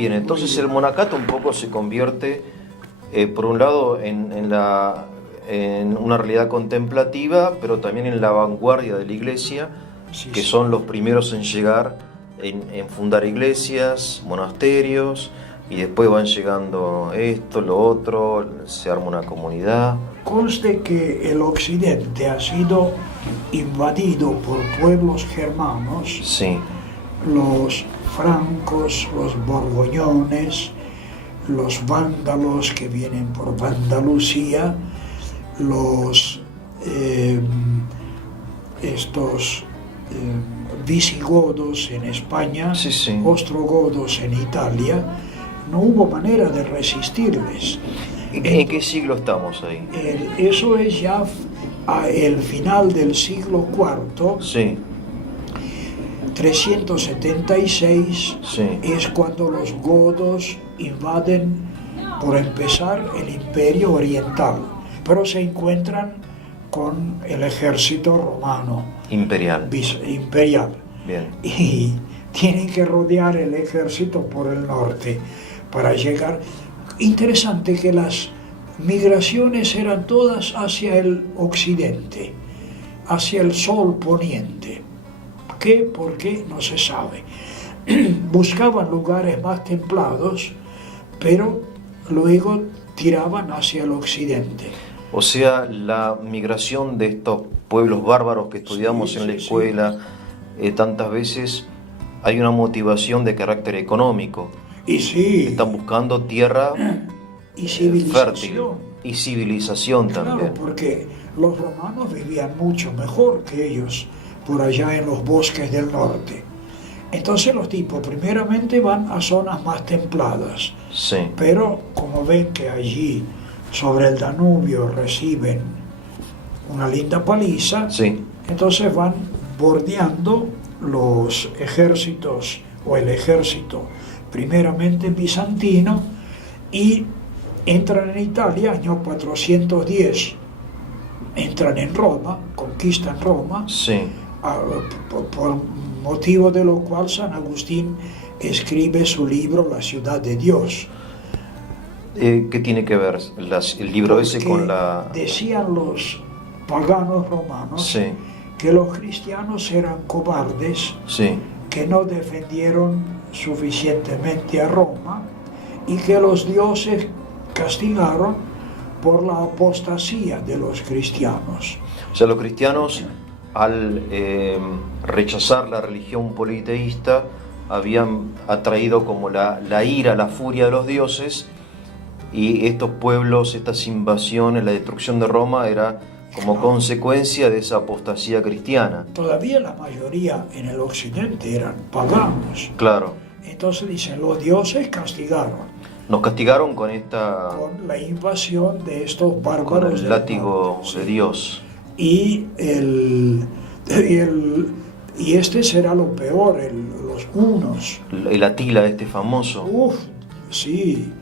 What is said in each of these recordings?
Bien, entonces el monacato un poco se convierte, por un lado, en una realidad contemplativa, pero también en la vanguardia de la iglesia, Sí, que sí. son los primeros en llegar, en fundar iglesias, monasterios, y después van llegando esto, lo otro, se arma una comunidad. Conste que el occidente ha sido invadido por pueblos germanos, Sí, los francos, los borgoñones, los vándalos que vienen por Andalucía, los visigodos en España, sí, sí. ostrogodos en Italia. No hubo manera de resistirles. ¿En qué siglo estamos ahí? Eso es ya el final del siglo IV, Sí, 376, sí. es cuando los godos invaden, por empezar, el Imperio Oriental, pero se encuentran con el ejército romano Imperial. imperial Bien. y tienen que rodear el ejército por el norte para llegar. Interesante que las migraciones eran todas hacia el occidente, hacia el sol poniente. ¿Qué? ¿Por qué? No se sabe. Buscaban lugares más templados, pero luego tiraban hacia el occidente. O sea, la migración de estos pueblos bárbaros que estudiamos Sí, en la sí, escuela, tantas veces hay una motivación de carácter económico. Y sí, Están buscando tierra y fértil civilización. y civilización también. Claro, porque los romanos vivían mucho mejor que ellos por allá en los bosques del norte. Entonces los tipos primeramente van a zonas más templadas, Sí, pero como ven que allí sobre el Danubio reciben una linda paliza, sí. entonces van bordeando los ejércitos o el ejército primeramente bizantino y entran en Italia, año 410, entran en Roma, conquistan Roma, Sí. por motivo de lo cual San Agustín escribe su libro La ciudad de Dios. ¿Qué tiene que ver el libro ese Porque con la...? decían los paganos romanos Sí, que los cristianos eran cobardes, sí. que no defendieron suficientemente a Roma y que los dioses castigaron por la apostasía de los cristianos. O sea, los cristianos, al rechazar la religión politeísta, habían atraído como la ira, la furia de los dioses, y estos pueblos, estas invasiones, la destrucción de Roma era como consecuencia de esa apostasía cristiana. Todavía la mayoría en el occidente eran paganos. Claro, Entonces dicen, los dioses castigaron nos castigaron con con la invasión de estos con bárbaros el del látigo norte, de sí. Dios. Y este será lo peor, los hunos. El Atila, este famoso. Uf, sí.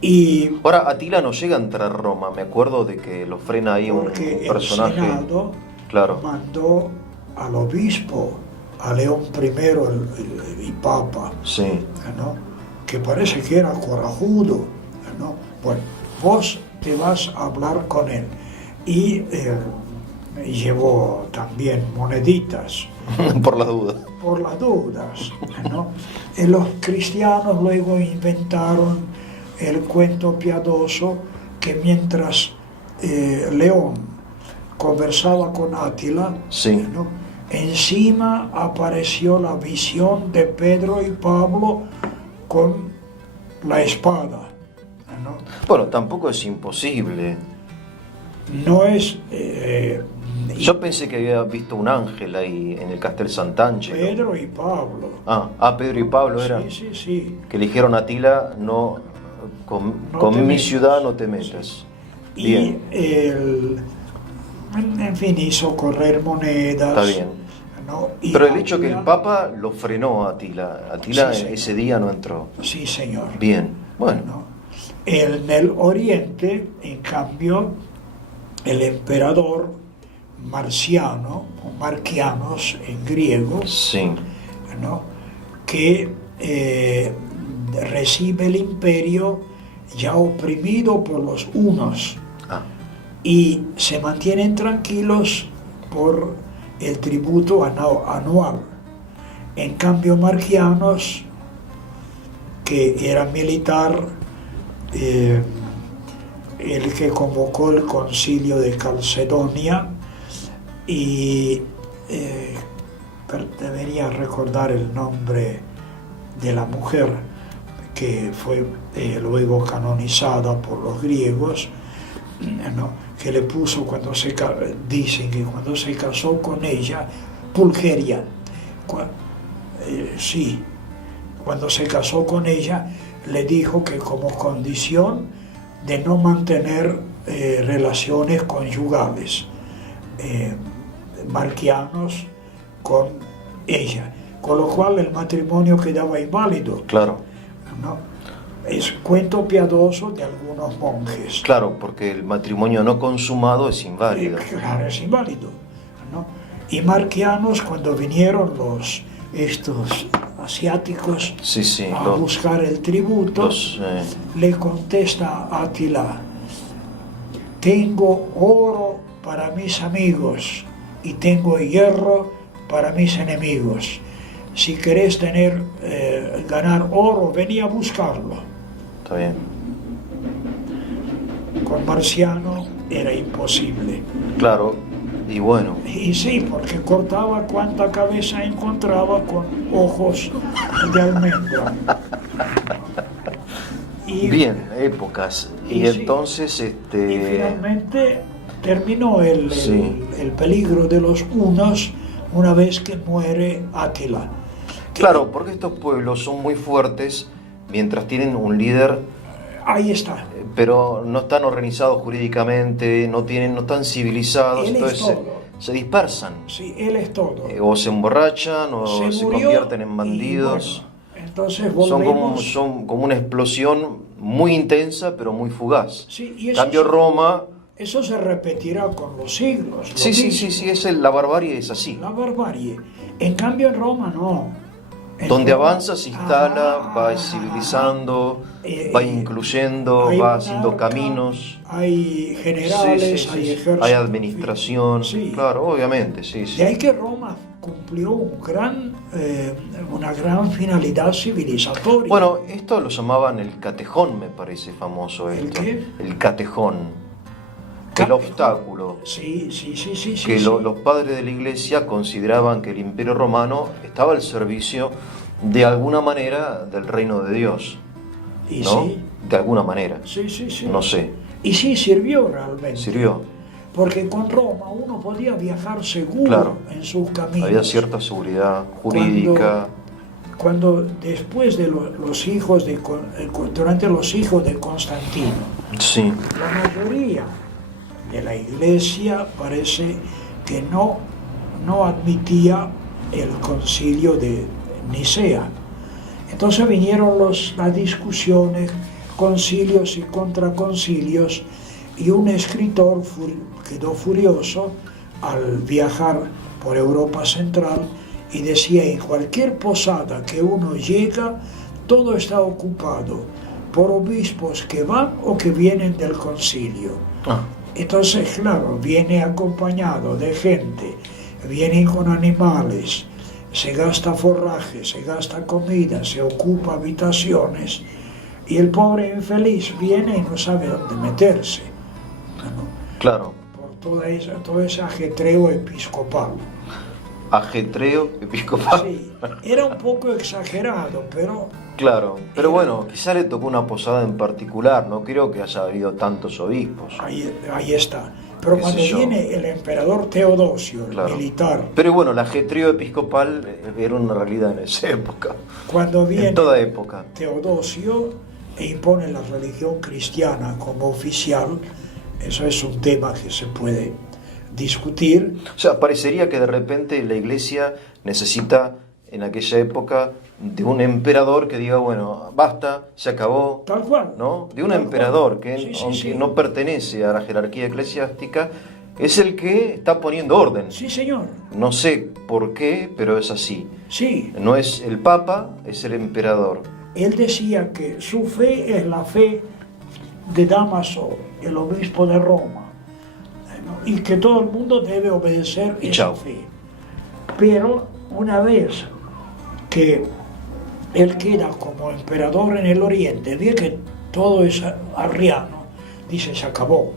Y Ahora, Atila no llega a entrar a Roma, me acuerdo de que lo frena ahí un porque el personaje. Senado Claro, mandó al obispo, a León I, el Papa, sí, ¿no? Que parece que era corajudo, ¿no? Bueno, vos te vas a hablar con él. Y llevó también moneditas por las dudas. por las dudas, ¿no? Los cristianos luego inventaron el cuento piadoso que mientras León conversaba con Átila, Sí. ¿no? Encima apareció la visión de Pedro y Pablo con la espada, ¿no? Bueno, tampoco es imposible. No es Yo pensé que había visto un ángel ahí en el Castel Sant'Angelo. Pedro y Pablo. Pedro y Pablo eran. Sí, sí, sí. Que le dijeron a Atila, no, con No te mi metas. ciudad no te metas. Y Bien, en fin, hizo correr monedas. está bien. ¿no? Y Pero el hecho que el Átila- Papa lo frenó a Atila. Atila Sí, sí. ese día no entró. Sí, señor. Bien, bueno, ¿no? En el Oriente, en cambio, el emperador Marciano, o Marquianos en griego, sí, ¿no? Que recibe el imperio ya oprimido por los hunos Ah, y se mantienen tranquilos por el tributo anual. En cambio, Marcianos, que era militar, el que convocó el concilio de Calcedonia, y debería recordar el nombre de la mujer que fue luego canonizada por los griegos, ¿no? Que le puso dicen que cuando se casó con ella, Pulgeria, sí, cuando se casó con ella, le dijo que como condición de no mantener relaciones conyugales marcianos con ella, con lo cual el matrimonio quedaba inválido. claro. ¿No? Es cuento piadoso de algunos monjes. Claro, porque el matrimonio no consumado es inválido. Claro, es inválido, ¿no? Y marcianos, cuando vinieron estos asiáticos Sí, sí, a buscar el tributo, le contesta a Atila: tengo oro para mis amigos y tengo hierro para mis enemigos. Si querés ganar oro, vení a buscarlo. Está bien. Con Marciano era imposible. Claro, y bueno. Y sí, porque cortaba cuanta cabeza encontraba con ojos de almendra. Y, bien, épocas. Y sí, entonces, y finalmente terminó Sí. el peligro de los hunos una vez que muere Átila. Claro, porque estos pueblos son muy fuertes mientras tienen un líder, Ahí está. pero no están organizados jurídicamente, no están civilizados, Él es entonces todo. se dispersan. Sí, él es todo. O se emborrachan o se murió convierten en y bandidos. bueno, entonces Son volvemos. son como una explosión muy intensa, pero muy fugaz. Sí, y Cambio Roma. eso se repetirá con los siglos. lo Sí, mismo. la barbarie es así. La barbarie. En cambio en Roma no. En Donde Roma- avanza, se instala, va civilizando, va incluyendo, hay va haciendo monarca, caminos. Hay generales, Sí, hay sí. ejércitos. Hay administración, Sí. claro, obviamente, sí, sí. De ahí que Roma cumplió una gran finalidad civilizatoria. Bueno, esto lo llamaban el catejón, me parece famoso ¿El esto. qué? El catejón. El Catejón. obstáculo. Sí. Que sí. los padres de la iglesia consideraban que el imperio romano estaba al servicio de alguna manera del reino de Dios, Y ¿no? sí. De alguna manera, Sí. no sé, Y sí sirvió realmente. sirvió. Porque con Roma uno podía viajar seguro Claro. en sus caminos. Había cierta seguridad jurídica. Cuando después de durante los hijos de Constantino, Sí, la mayoría de la iglesia parece que no admitía el concilio de Nicea. Entonces vinieron las discusiones, concilios y contraconcilios, y un escritor quedó furioso al viajar por Europa Central y decía: en cualquier posada que uno llega, todo está ocupado por obispos que van o que vienen del concilio. Entonces, claro, viene acompañado de gente, vienen con animales, se gasta forraje, se gasta comida, se ocupa habitaciones, y el pobre infeliz viene y no sabe dónde meterse, ¿no? claro. Por todo ese ajetreo episcopal. Ajetreo episcopal. Sí, era un poco exagerado, pero Claro, pero bueno, quizá le tocó una posada en particular, no creo que haya habido tantos obispos. ahí está. Pero Qué cuando sé yo. viene el emperador Teodosio, el Claro. militar, Pero bueno, el ajetreo episcopal era una realidad en esa época, cuando viene en toda época. Teodosio e impone la religión cristiana como oficial, eso es un tema que se puede discutir. O sea, parecería que de repente la iglesia necesita en aquella época de un emperador que diga, bueno, basta, se acabó, Tal cual. ¿no? De un Tal emperador cual. que, Sí, aunque sí. no pertenece a la jerarquía eclesiástica, es el que está poniendo orden. Sí, señor. No sé por qué, pero es así. Sí. No es el papa, es el emperador. él decía que su fe es la fe de Dámaso, el obispo de Roma, ¿no? Y que todo el mundo debe obedecer Y esa chao. fe. Pero una vez que él queda como emperador en el Oriente, ve que todo es arriano, dice, se acabó.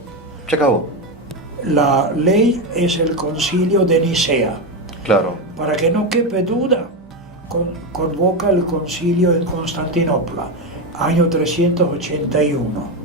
Se acabó. La ley es el concilio de Nicea. Claro. Para que no quepe duda, convoca el concilio en Constantinopla, año 381.